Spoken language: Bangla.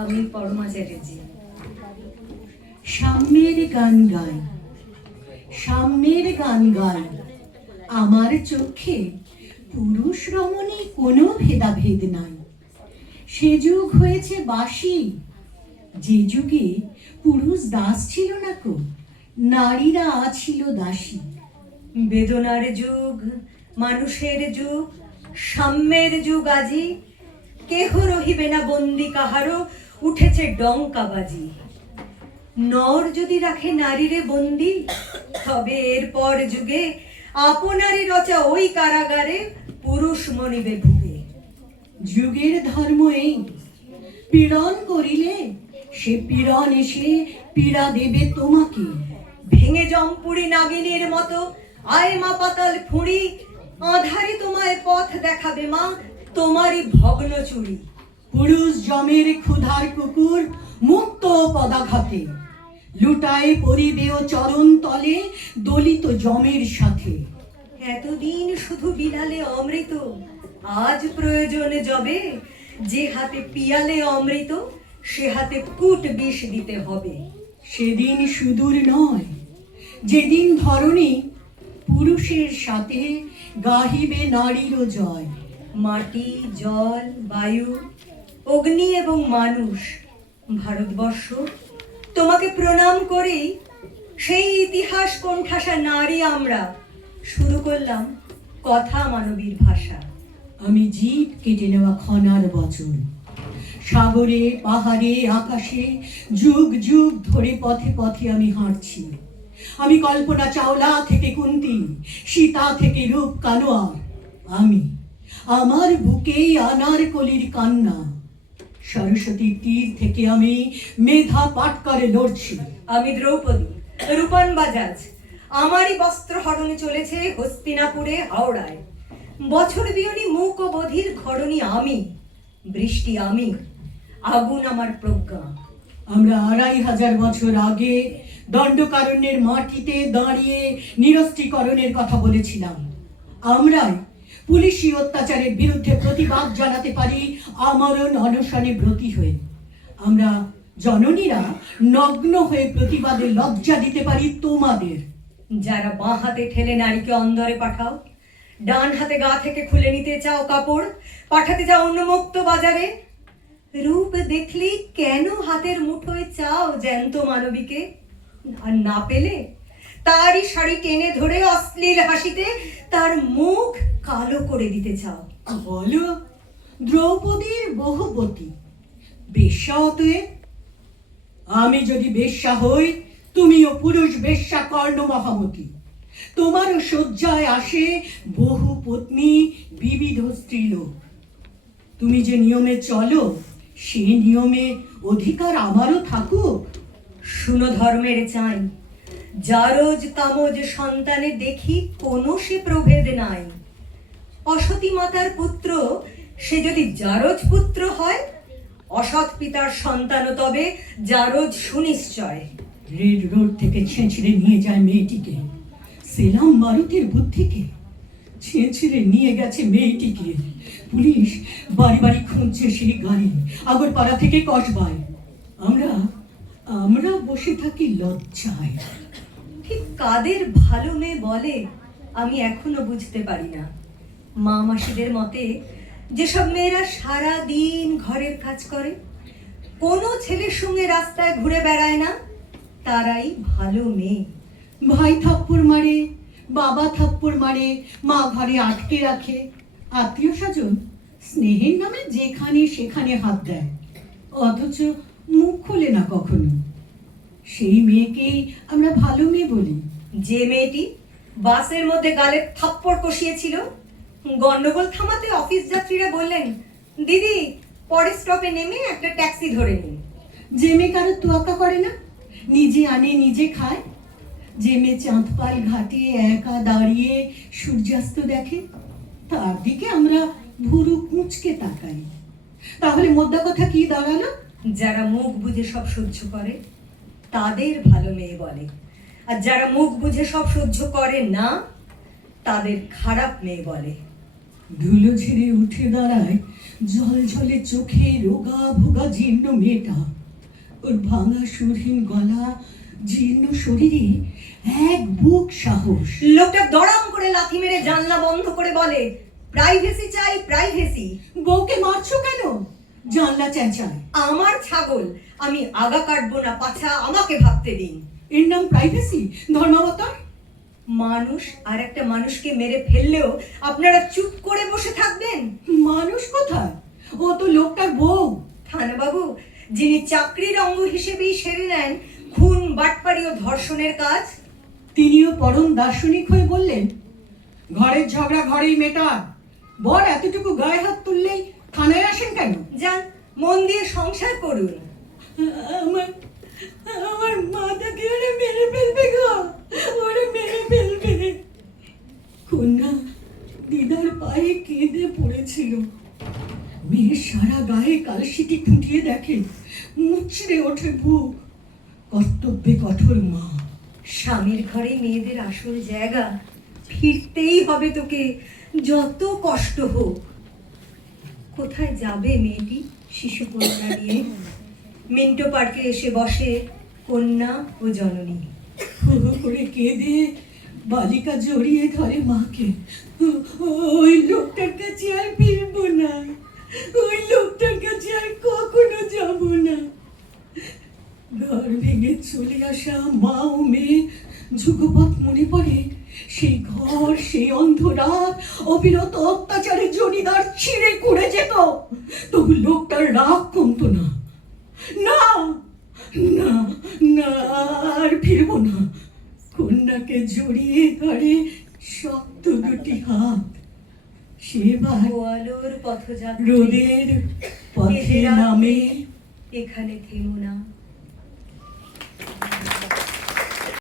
আমি পরমা চ্যাটার্জি। সাম্যের গান গাই, সাম্যের গান গাই, আমার চোখে পুরুষ রমণী কোনো ভেদাভেদ নাই। সে যুগ হয়েছে বাসি, যে যুগে পুরুষ দাস ছিল না কো, নারীরা ছিল দাসী। বেদনার যুগ, মানুষের যুগ, সাম্যের যুগ আজি, কেহ রহিবে না বন্দি কাহারও, উঠেছে ডঙ্কাবাজি। নর যদি রাখে নারীরে বন্দি, তবে এরপর যুগে আপনারই রচা ওই কারাগারে পুরুষ মনিবে ভুগে। যুগের ধর্ম এই, পীড়ন করিলে সে পীড়ন এসে পীড়া দেবে তোমাকে। ভেঙে জম্পুরি নাগিনীর মতো আয় মা পাতাল ফুঁড়ি, আধারে তোমায় পথ দেখাবে মা তোমারই ভগ্ন চুরি। পুরুষ জমের ক্ষুধার কুকুর মুক্ত পদাঘাতে, লুটায় পরিবেয় চরণ তলে দলিত জমের সাথে। এতদিন শুধু বিলালে অমৃত, আজ প্রয়োজনে যবে, যে হাতে পিয়ালে অমৃত সে হাতে কূট বিষ দিতে হবে। সেদিন সুদূর নয়, যেদিন ধরণী পুরুষের সাথে গাহিবে নারীরও জয়। মাটি, জল, বায়ু, অগ্নি এবং মানুষ, ভারতবর্ষ তোমাকে প্রণাম করি। সেই ইতিহাস কোণঠাসা নারী আমরা শুরু করলাম কথা মানবীর ভাষা। আমি জিভ কেটে নেওয়া খনার বচন, সাগরে পাহাড়ে আকাশে যুগ যুগ ধরে পথে পথে আমি হাঁটছি। আমি কল্পনা চাওলা থেকে কুন্তী, সীতা থেকে রূপ কানোয়ার। আমি আমার বুকেই আনারকলির কান্না, সরস্বতীর তীর থেকে আমি মেধা পাটকারে লড়ছি। আমি দ্রৌপদী, রূপান বাজাজ, আমারই বস্ত্র হরণে চলেছে হস্তিনাপুরে হাওড়ায়। বছর বিয়নি মুক ও বধির ঘরণী আমি, বৃষ্টি আমি, আগুন আমার প্রজ্ঞা। আমরা ২৫০০ বছর আগে দণ্ডকারণ্যের মাটিতে দাঁড়িয়ে নিরস্ত্রীকরণের কথা বলেছিলাম। আমরাই পুলিশি অত্যাচারের বিরুদ্ধে প্রতিবাদ জানাতে পারি আমরণ অনশনে ব্রতী হয়ে। আমরা জননীরা নগ্ন হয়ে প্রতিবাদে লজ্জা দিতে পারি তোমাদের। যারা বাঁ হাতে ঠেলে নারীকে অন্দরে পাঠাও, ডান হাতে গা থেকে খুলে নিতে চাও কাপড়, পাঠাতে চাও উন্মুক্ত বাজারে, রূপ দেখলেই কেন হাতের মুঠোয় চাও জ্যান্ত মানবীকে? আর না পেলে তারই শাড়ি টেনে ধরে অশ্লীল হাসিতে তার মুখ কালো করে দিতে চাও। বলো, দ্রৌপদীর বহুপতি বেশ্যা অতএব? আমি যদি বেশ্যা হই, তুমিও পুরুষ বেশ্যা কর্ণ মহামতি। তোমারও শয্যায় আসে বহু পত্নী বিবিধ স্ত্রীলোক। তুমি যে নিয়মে চলো, সেই নিয়মে অধিকার আমারও থাকুক। শুনো ধর্মের চাই, জারজ কামজ সন্তানে দেখি কোনো সে প্রভেদ নাই। অসতী মাতার পুত্র সে যদি জারজ পুত্র হয়, অসৎ পিতার সন্তানও তবে জারজ সুনিশ্চয়। রেড রোড থেকে ছেঁচড়ে নিয়ে যায় মেয়েটিকে, সেলাম মারুতির বুদ্ধিকে। ছেঁচড়ে নিয়ে গেছে মেয়েটিকে, পুলিশ বাড়ি বাড়ি খুঁজছে সেই গাড়ি, আগরপাড়া থেকে কসবায়। আমরা আমরা বসে থাকি লজ্জায়। ঠিক কাদের ভালো মেয়ে বলে আমি এখনো বুঝতে পারি না। মা মাসিদের মতে যেসব মেয়েরা সারা দিন ঘরের কাজ করে, কোনো ছেলের সঙ্গে রাস্তায় ঘুরে বেড়ায় না, তারাই ভালো মেয়ে। ভাই থাপ্পড় মারে, বাবা থাপ্পড় মারে, মা ঘরে আটকে রাখে, আত্মীয় স্বজন স্নেহের নামে যেখানে সেখানে হাত দেয়, অথচ মুখ খোলে না কখনো। সেই মেয়েকেই আমরা ভালো মেয়ে বলি। যে মেয়েটি বাসের মধ্যে গালে থাপ্পড় কষিয়েছিল, গন্ডগোল থামাতে অফিস যাত্রীরা বললেন, দিদি পরের স্টপে নেমে একটা ট্যাক্সি ধরে নিন। যে মেয়ে কারো তোয়াক্কা করে না, নিজে আনে নিজে খায়, যে মেয়ে চাঁদপাল ঘাটে একা দাঁড়িয়ে সূর্যাস্ত দেখে, তার দিকে আমরা ভুরু কুঁচকে তাকাই। তাহলে মোদ্দা কথা কি দাঁড়ালো? যারা মুখ বুঝে সব সহ্য করে তাদের ভালো মেয়ে বলে, আর যারা মুখ বুঝে সব সহ্য করে না তাদের খারাপ মেয়ে বলে। ধুলো ঝেড়ে উঠে দাঁড়ায় জল জলে চোখে রোগা ভোগা জীর্ণ মেয়েটা। ওর ভাঙা সুরহীন গলা, জীর্ণ শরীরে এক বুক সাহস। লোকটা দড়াম করে লাথি মেরে জানলা বন্ধ করে বলে, প্রাইভেসি চাই, প্রাইভেসি। বউকে মারছো কেন? জানলা চেঁচায়। আমার ছাগল, আমি আগা কাটবো না পাছা, আমাকে ভাবতে দিন। এর নাম প্রাইভেসি? ধর্মাবতার? মানুষ আর একটা মানুষকে মেরে ফেললেও আপনারা চুপ করে বসে থাকবেন? মানুষ কোথায়? ও তো লোকটার বউ। থানাবাবু, যিনি চাকরির অঙ্গ হিসেবেই সেরে নেন খুন, বাটপারি ও ধর্ষণের কাজ, তিনিও পরম দার্শনিক হয়ে বললেন, ঘরের ঝগড়া ঘরেই মেটার। বর এতটুকু গায়ে হাত তুললেই থানায় আসেন কেন? যান মন দিয়ে সংসার করুন। আমার আমার মাটাকে ওরা মেরে ফেলবে গো, ওরা মেরে ফেলবে। কন্যা দিদার পায়ে কেঁদে পড়েছিল। মেয়ের সারা গায়ে কালশিটি খুঁটিয়ে দেখে, মুচড়ে ওঠে বুক। কর্তব্যে কঠোর মা। স্বামীর ঘরে মেয়েদের আসল জায়গা, ফিরতেই হবে তোকে যত কষ্ট হোক। কোথায় যাবে মেয়েটি শিশু কন্যা নিয়ে? মিন্টো পার্কে এসে বসে কন্যা ও জননী। হু হু করে কেঁদে বালিকা জড়িয়ে ধরে মাকে। ওই লোকটার কাছে আর ফিরবো না, ওই লোকটার কাছে আর কখনো যাব না। ঘর ভেঙে চলে আসা মা ও মেয়ে যুগপৎ মনে পড়ে। সেই ঘর, সেই অন্ধরাত, অবিরত অত্যাচারের জনিদার ছিঁড়ে কুড়ে যেত, তবু লোকটার রাগ কমতো না। না না না, আর ফিরবো না। কন্যাকে জড়িয়ে ধরে শক্ত দুটি হাত। সেবার গোয়ালোর পথযাত্রী রোদের পথে নামে। এখানে থেমো না।